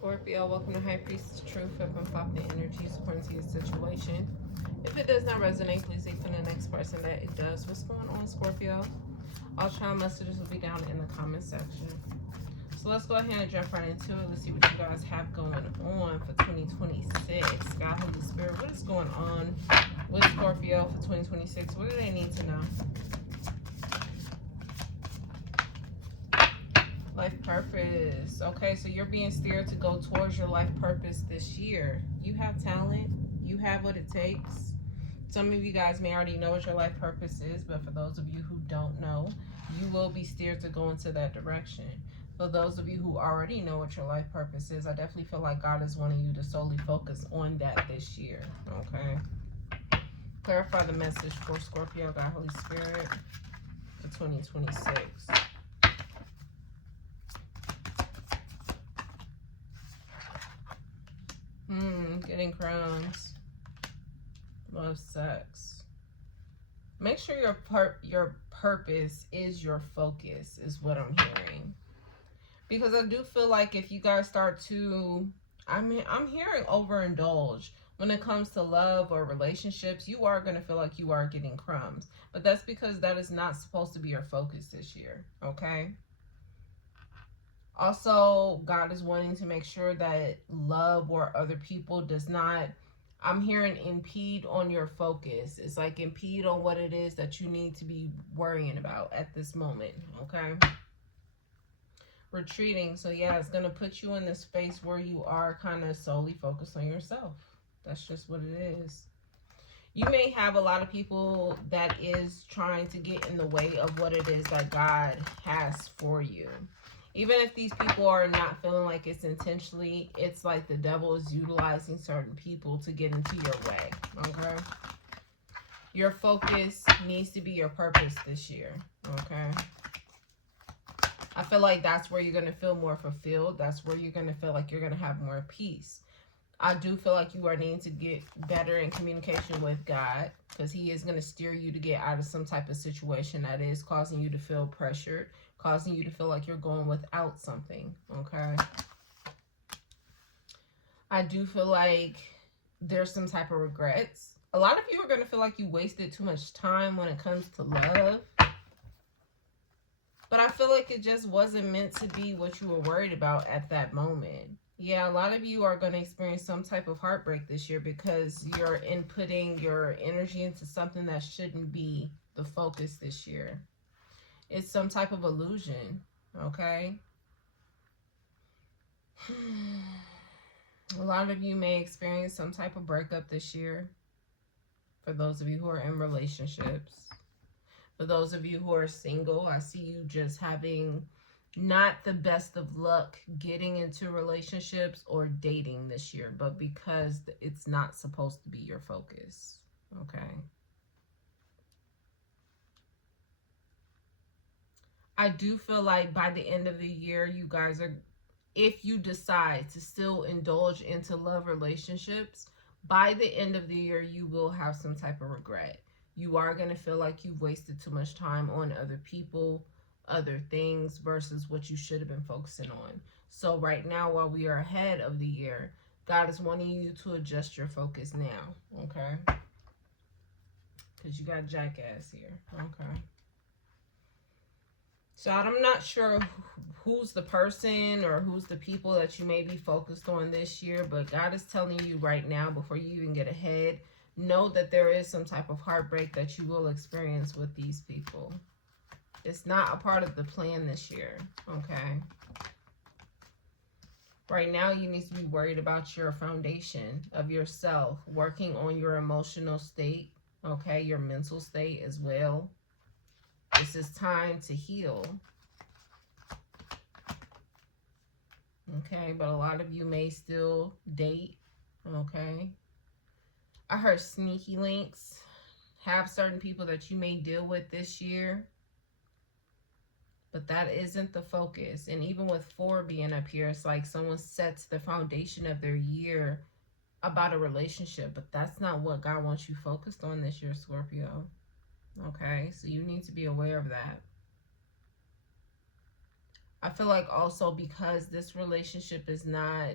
Scorpio, welcome to High Priestess Truth. I've been popping energies according to your situation. If it does not resonate, please leave for the next person that it does. What's going on, Scorpio? All child messages will be down in the comment section. So let's go ahead and jump right into it. Let's see what you guys have going on for 2026. God, Holy Spirit, what is going on with Scorpio for 2026? What do they need to know? Life purpose. Okay, so you're being steered to go towards your life purpose this year. You have talent. You have what it takes. Some of you guys may already know what your life purpose is, but for those of you who don't know, you will be steered to go into that direction. For those of you who already know what your life purpose is, I definitely feel like God is wanting you to solely focus on that this year. Okay. Clarify the message for Scorpio, God, Holy Spirit, for 2026. Getting crumbs. Love sex. Make sure your purpose is your focus, is what I'm hearing. Because I do feel like if you guys start to, I'm hearing overindulge when it comes to love or relationships, you are going to feel like you are getting crumbs. But that's because that is not supposed to be your focus this year, okay? Also, God is wanting to make sure that love or other people does not, I'm hearing, impede on your focus. It's like impede on what it is that you need to be worrying about at this moment, okay? Retreating. So yeah, it's going to put you in this space where you are kind of solely focused on yourself. That's just what it is. You may have a lot of people that is trying to get in the way of what it is that God has for you. Even if these people are not feeling like it's intentionally, it's like the devil is utilizing certain people to get into your way, okay? Your focus needs to be your purpose this year, okay? I feel like that's where you're going to feel more fulfilled. That's where you're going to feel like you're going to have more peace. I do feel like you are needing to get better in communication with God, because he is going to steer you to get out of some type of situation that is causing you to feel pressured, causing you to feel like you're going without something, okay? I do feel like there's some type of regrets. A lot of you are going to feel like you wasted too much time when it comes to love. But I feel like it just wasn't meant to be what you were worried about at that moment. Yeah, a lot of you are going to experience some type of heartbreak this year because you're inputting your energy into something that shouldn't be the focus this year. It's some type of illusion, okay? A lot of you may experience some type of breakup this year. For those of you who are in relationships. For those of you who are single, I see you just having not the best of luck getting into relationships or dating this year, but because it's not supposed to be your focus, okay? I do feel like by the end of the year, you guys are, if you decide to still indulge into love relationships, by the end of the year, you will have some type of regret. You are going to feel like you've wasted too much time on other people, other things, versus what you should have been focusing on. So right now, while we are ahead of the year, God is wanting you to adjust your focus now, okay? Because you got jackass here, okay? So I'm not sure who's the person or who's the people that you may be focused on this year, but God is telling you right now, before you even get ahead, know that there is some type of heartbreak that you will experience with these people. It's not a part of the plan this year, okay? Right now, you need to be worried about your foundation of yourself, working on your emotional state, okay, your mental state as well. This is time to heal. Okay, but a lot of you may still date, okay? I heard sneaky links. Have certain people that you may deal with this year. But that isn't the focus. And even with 4 being up here, it's like someone sets the foundation of their year about a relationship. But that's not what God wants you focused on this year, Scorpio. Okay, so you need to be aware of that. I feel like also because this relationship is not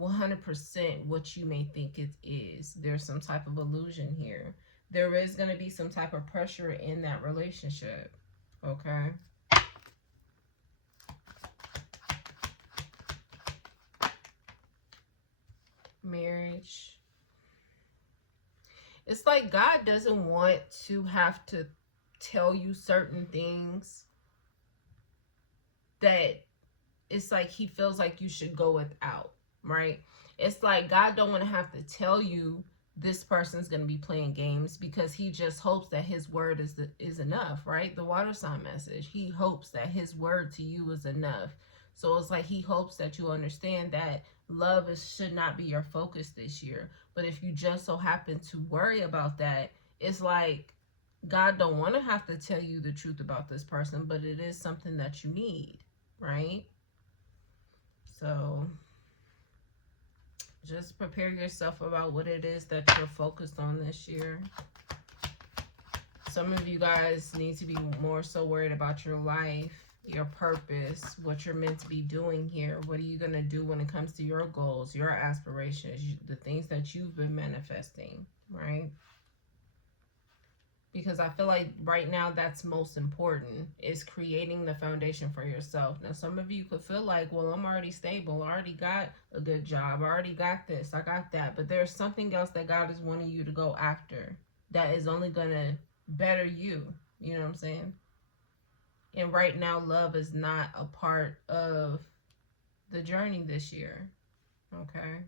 100% what you may think it is. There's some type of illusion here. There is going to be some type of pressure in that relationship. Okay. Marriage. It's like God doesn't want to have to tell you certain things that it's like he feels like you should go without, right? It's like God don't want to have to tell you this person's going to be playing games, because he just hopes that his word is enough, right? The water sign message. He hopes that his word to you is enough. So it's like he hopes that you understand that love should not be your focus this year. But if you just so happen to worry about that, it's like God don't want to have to tell you the truth about this person, but it is something that you need, right? So just prepare yourself about what it is that you're focused on this year. Some of you guys need to be more so worried about your life, your purpose, what you're meant to be doing here. What are you going to do when it comes to your goals, your aspirations, the things that you've been manifesting, right? Because I feel like right now that's most important, is creating the foundation for yourself. Now, some of you could feel like, well, I'm already stable. I already got a good job. I already got this. I got that. But there's something else that God is wanting you to go after that is only going to better you. You know what I'm saying? And right now, love is not a part of the journey this year. Okay?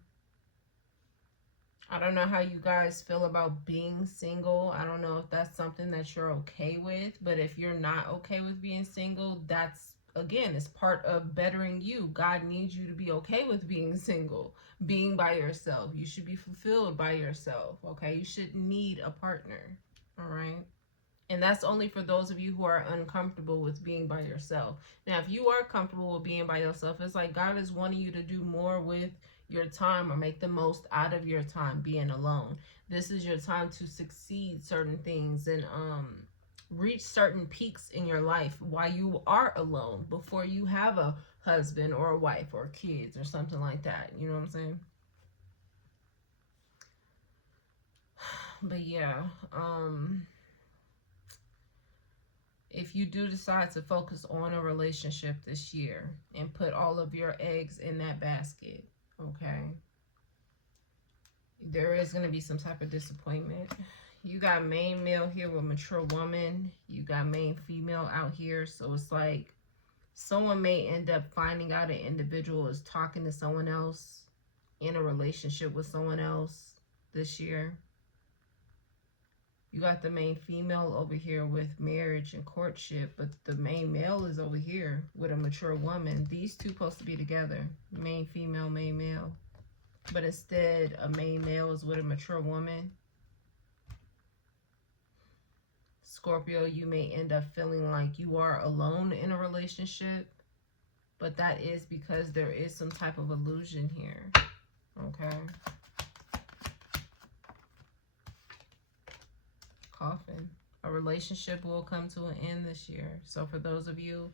I don't know how you guys feel about being single. I don't know if that's something that you're okay with. But if you're not okay with being single, that's, again, it's part of bettering you. God needs you to be okay with being single, being by yourself. You should be fulfilled by yourself, okay? You shouldn't need a partner, all right? And that's only for those of you who are uncomfortable with being by yourself. Now, if you are comfortable with being by yourself, it's like God is wanting you to do more with your time, or make the most out of your time being alone. This is your time to succeed certain things and reach certain peaks in your life while you are alone, before you have a husband or a wife or kids or something like that. You know what I'm saying? But yeah, if you do decide to focus on a relationship this year and put all of your eggs in that basket, okay, there is going to be some type of disappointment. You got main male here with mature woman. You got main female out here. So it's like someone may end up finding out an individual is talking to someone else, in a relationship with someone else this year. You got the main female over here with marriage and courtship, but the main male is over here with a mature woman. These two supposed to be together, main female, main male. But instead, a main male is with a mature woman. Scorpio, you may end up feeling like you are alone in a relationship, but that is because there is some type of illusion here, okay? Coffin. A relationship will come to an end this year. So for those of you,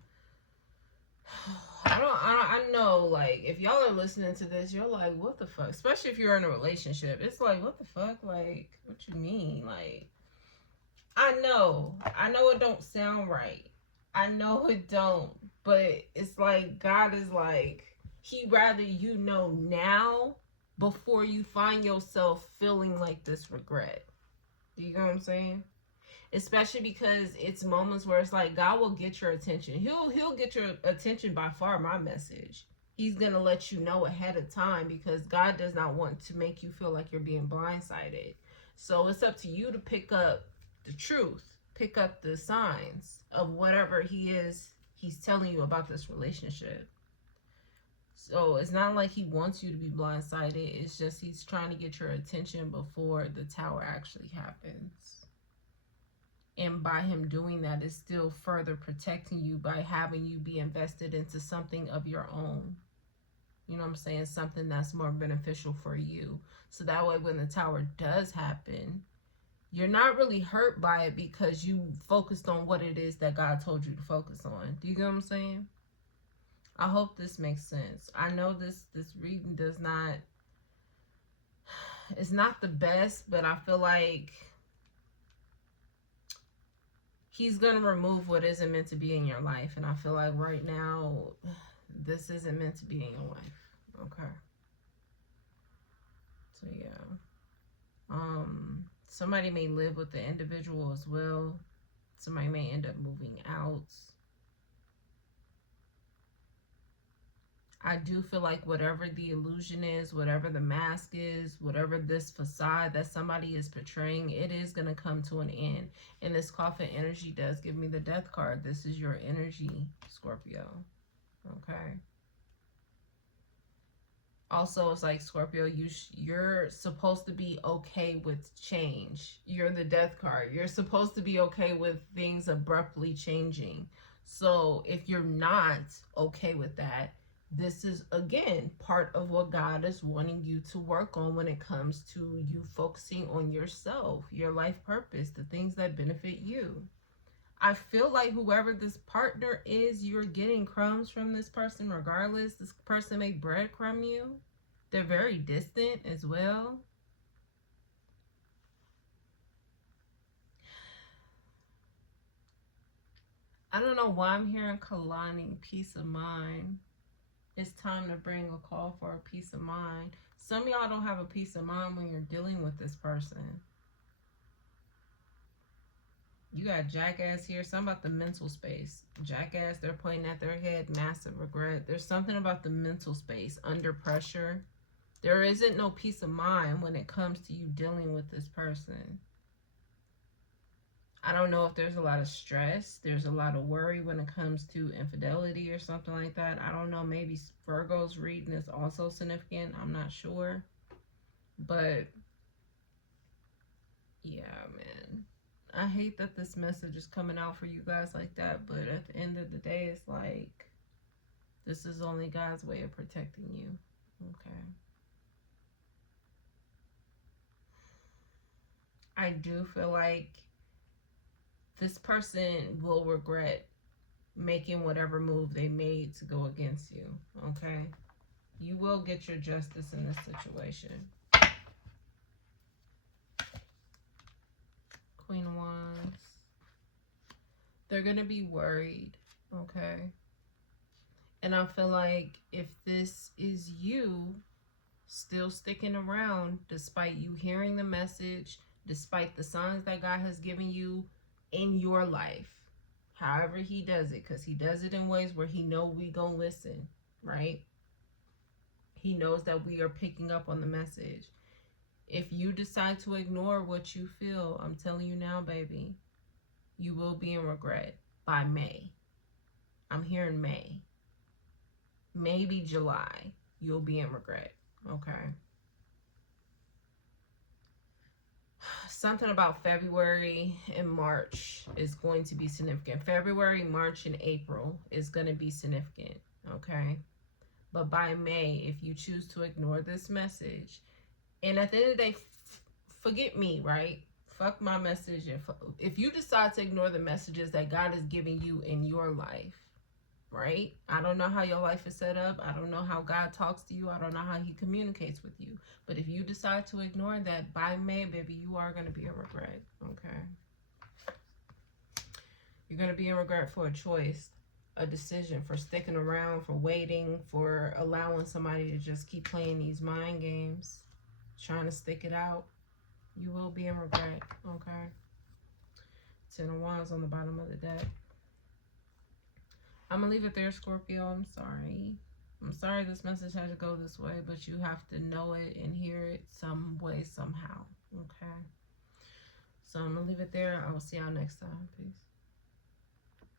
I know, like, if y'all are listening to this, you're like, what the fuck? Especially if you're in a relationship. It's like, what the fuck? Like, what you mean? Like, I know it don't sound right. I know it don't. But it's like, God is like, he rather you know now before you find yourself feeling like this regret. Do you know what I'm saying? Especially because it's moments where it's like God will get your attention. He'll get your attention by far, my message. He's going to let you know ahead of time, because God does not want to make you feel like you're being blindsided. So it's up to you to pick up the truth, pick up the signs of whatever he's telling you about this relationship. So it's not like he wants you to be blindsided. It's just he's trying to get your attention before the tower actually happens. And by him doing that, is still further protecting you by having you be invested into something of your own. You know what I'm saying? Something that's more beneficial for you. So that way when the tower does happen, you're not really hurt by it, because you focused on what it is that God told you to focus on. Do you get what I'm saying? I hope this makes sense. I know this reading does not It's not the best, but I feel like he's going to remove what isn't meant to be in your life. And I feel like right now, this isn't meant to be in your life. Okay. So, yeah. Somebody may live with the individual as well. Somebody may end up moving out. I do feel like whatever the illusion is, whatever the mask is, whatever this facade that somebody is portraying, it is going to come to an end. And this coffin energy does give me the death card. This is your energy, Scorpio. Okay. Also, it's like, Scorpio, you're supposed to be okay with change. You're the death card. You're supposed to be okay with things abruptly changing. So if you're not okay with that, this is, again, part of what God is wanting you to work on when it comes to you focusing on yourself, your life purpose, the things that benefit you. I feel like whoever this partner is, you're getting crumbs from this person regardless. This person may breadcrumb you. They're very distant as well. I don't know why I'm hearing Kalani, peace of mind. It's time to bring a call for a peace of mind. Some of y'all don't have a peace of mind when you're dealing with this person. You got jackass here. Something about the mental space. Jackass, they're pointing at their head. Massive regret. There's something about the mental space. Under pressure. There isn't no peace of mind when it comes to you dealing with this person. I don't know if there's a lot of stress. There's a lot of worry when it comes to infidelity or something like that. I don't know. Maybe Virgo's reading is also significant. I'm not sure. But, yeah, man. I hate that this message is coming out for you guys like that, but at the end of the day, it's like, this is only God's way of protecting you. Okay. I do feel like this person will regret making whatever move they made to go against you. Okay. You will get your justice in this situation. Queen of Wands. They're going to be worried, okay? And I feel like if this is you still sticking around, despite you hearing the message, despite the signs that God has given you in your life, however he does it, because he does it in ways where he know we gonna listen, right? He knows that we are picking up on the message. If you decide to ignore what you feel, I'm telling you now, baby, you will be in regret by May. I'm hearing May. Maybe July. You'll be in regret. Okay. Something about February and March is going to be significant. February, March, and April is going to be significant. Okay. But by May, if you choose to ignore this message, and at the end of the day, forget me, right? Fuck my message. And if you decide to ignore the messages that God is giving you in your life, right? I don't know how your life is set up. I don't know how God talks to you. I don't know how he communicates with you. But if you decide to ignore that, by May, baby, you are going to be in regret, okay? You're going to be in regret for a choice, a decision, for sticking around, for waiting, for allowing somebody to just keep playing these mind games, trying to stick it out. You will be in regret, okay? Ten of Wands on the bottom of the deck. I'm going to leave it there, Scorpio. I'm sorry. I'm sorry this message had to go this way, but you have to know it and hear it some way, somehow, okay? So I'm going to leave it there. I will see y'all next time. Peace.